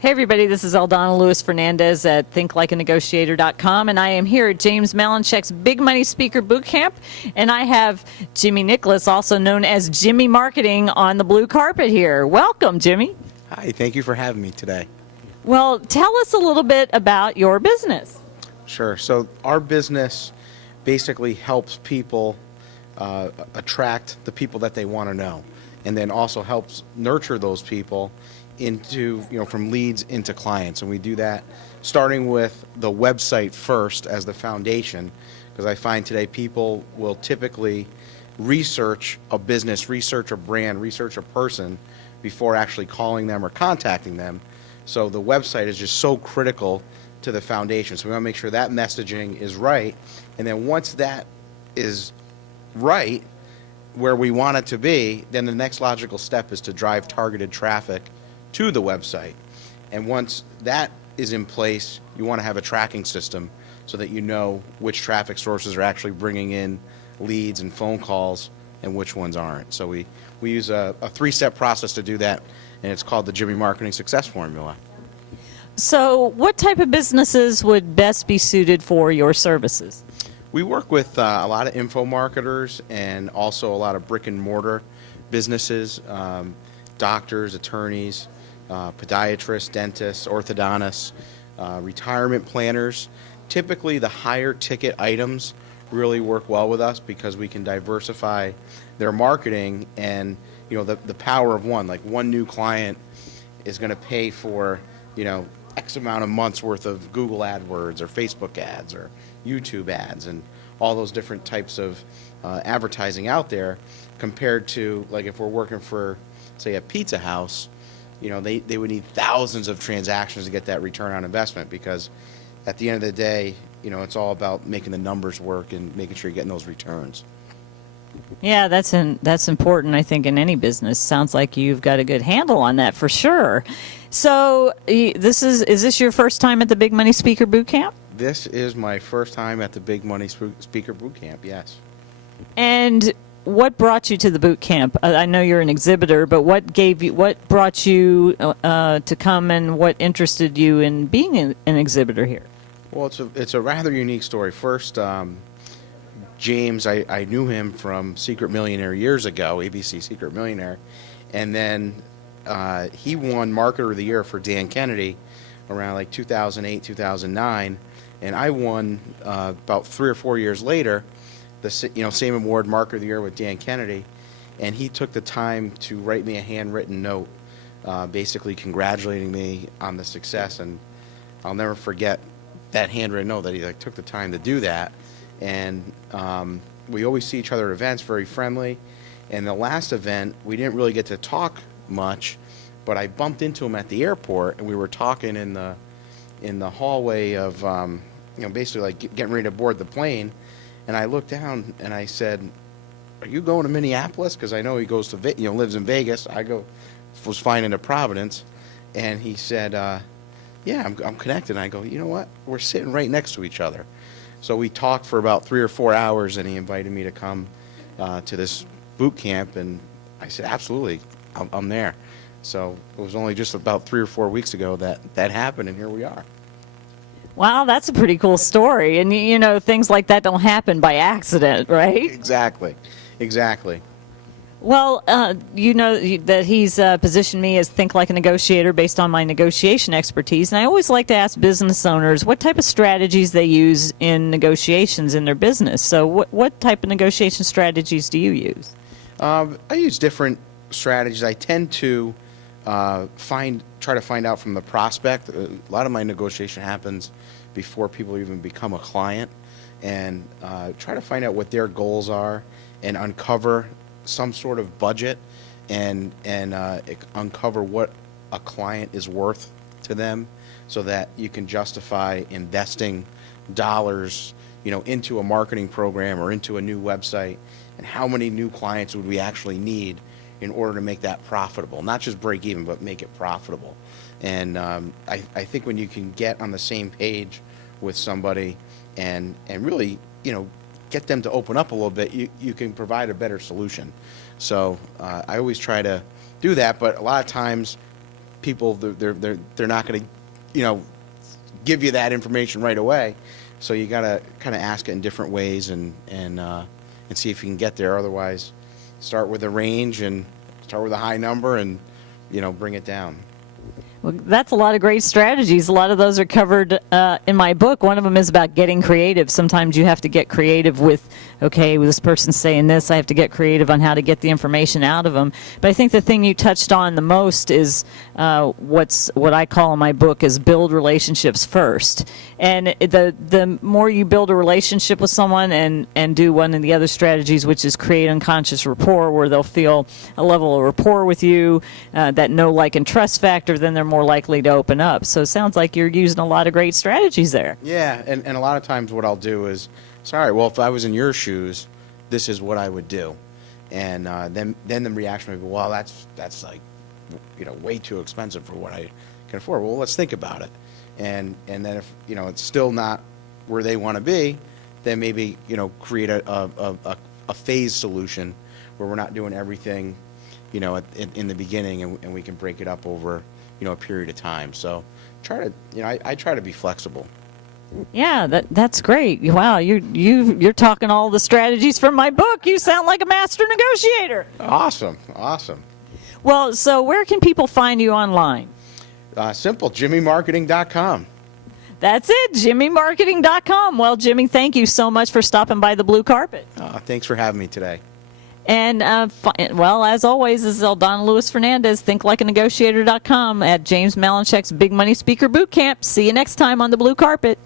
Hey everybody, this is Eldonna Fernandez at thinklikeanegotiator.com, and I am here at James Malinchek's Big Money Speaker Bootcamp, and I have Jimmy Nicholas, also known as Jimmy Marketing, on the blue carpet here. Welcome, Jimmy. Hi, thank you for having me today. Well, tell us a little bit about your business. Sure. So our business basically helps people attract the people that they want to know, and then also helps nurture those people into, from leads into clients. And we do that starting with the website first as the foundation, because I find today people will typically research a business, research a brand, research a person before actually calling them or contacting them. So the website is just so critical to the foundation. So we want to make sure that messaging is right. And then once that is right, where we want it to be, then the next logical step is to drive targeted traffic to the website. And once that is in place, you want to have a tracking system so that you know which traffic sources are actually bringing in leads and phone calls and which ones aren't. So we use a three-step process to do that, and it's called the Jimmy Marketing Success Formula. So what type of businesses would best be suited for your services? We work with a lot of info marketers and also a lot of brick and mortar businesses, doctors, attorneys, podiatrists, dentists, orthodontists, retirement planners. Typically the higher ticket items really work well with us because we can diversify their marketing, and the power of one. Like one new client is going to pay for X amount of months worth of Google AdWords or Facebook ads or YouTube ads and all those different types of advertising out there, compared to like if we're working for, say, a pizza house, they would need thousands of transactions to get that return on investment, because at the end of the day, it's all about making the numbers work and making sure you're getting those returns. Yeah, that's important, I think, in any business. Sounds like you've got a good handle on that for sure. So is this your first time at the Big Money Speaker Bootcamp? This is my first time at the Big Money Speaker Bootcamp, yes. And what brought you to the boot camp? I know you're an exhibitor, but what brought you to come, and what interested you in being an exhibitor here? Well, it's a rather unique story. First, James, I knew him from Secret Millionaire years ago, ABC Secret Millionaire, and then he won Marketer of the Year for Dan Kennedy around like 2008, 2009, and I won about 3 or 4 years later the same award, Marketer of the Year, with Dan Kennedy, and he took the time to write me a handwritten note, basically congratulating me on the success. And I'll never forget that handwritten note, that he took the time to do that. And we always see each other at events, very friendly. And the last event, we didn't really get to talk much, but I bumped into him at the airport, and we were talking in the hallway of basically like getting ready to board the plane. And I looked down and I said, "Are you going to Minneapolis?" Because I know he goes to lives in Vegas. Was flying into Providence, and he said, "Yeah, I'm connected." And I go, "You know what? We're sitting right next to each other." So we talked for about 3 or 4 hours, and he invited me to come to this boot camp, and I said, "Absolutely, I'm there." So it was only just about 3 or 4 weeks ago that happened, and here we are. Wow, that's a pretty cool story. And, things like that don't happen by accident, right? Exactly. Well, that he's positioned me as Think Like a Negotiator based on my negotiation expertise. And I always like to ask business owners what type of strategies they use in negotiations in their business. So what type of negotiation strategies do you use? I use different strategies. I tend to try to find out from the prospect. A lot of my negotiation happens before people even become a client, and try to find out what their goals are and uncover some sort of budget and uncover what a client is worth to them, so that you can justify investing dollars into a marketing program or into a new website, and how many new clients would we actually need in order to make that profitable, not just break even, but make it profitable. And I think when you can get on the same page with somebody and really get them to open up a little bit, you can provide a better solution. So I always try to do that, but a lot of times people they're not going to, give you that information right away. So you got to kind of ask it in different ways and see if you can get there. Otherwise, start with a range and start with a high number and bring it down. Well, that's a lot of great strategies. A lot of those are covered in my book. One of them is about getting creative. Sometimes you have to get creative with, okay, well, this person's saying this. I have to get creative on how to get the information out of them. But I think the thing you touched on the most is what I call in my book is build relationships first. And the more you build a relationship with someone and do one of the other strategies, which is create unconscious rapport, where they'll feel a level of rapport with you, that know, like, and trust factor, then they're more likely to open up. So it sounds like you're using a lot of great strategies there. Yeah, and a lot of times what I'll do is, sorry, well, if I was in your shoes, this is what I would do. And then the reaction would be, well, that's like, way too expensive for what I can afford. Well, let's think about it. And then if, it's still not where they want to be, then maybe, create a phase solution where we're not doing everything, in the beginning, and we can break it up over, a period of time. So I try to be flexible. Yeah, that's great. Wow, you're talking all the strategies from my book. You sound like a master negotiator. Awesome. Well, so where can people find you online? Simple, jimmymarketing.com. That's it, jimmymarketing.com. Well, Jimmy, thank you so much for stopping by the blue carpet. Thanks for having me today. And, well, as always, this is Eldonna Lewis Fernandez, thinklikeanegotiator.com at James Malinchek's Big Money Speaker Bootcamp. See you next time on the blue carpet.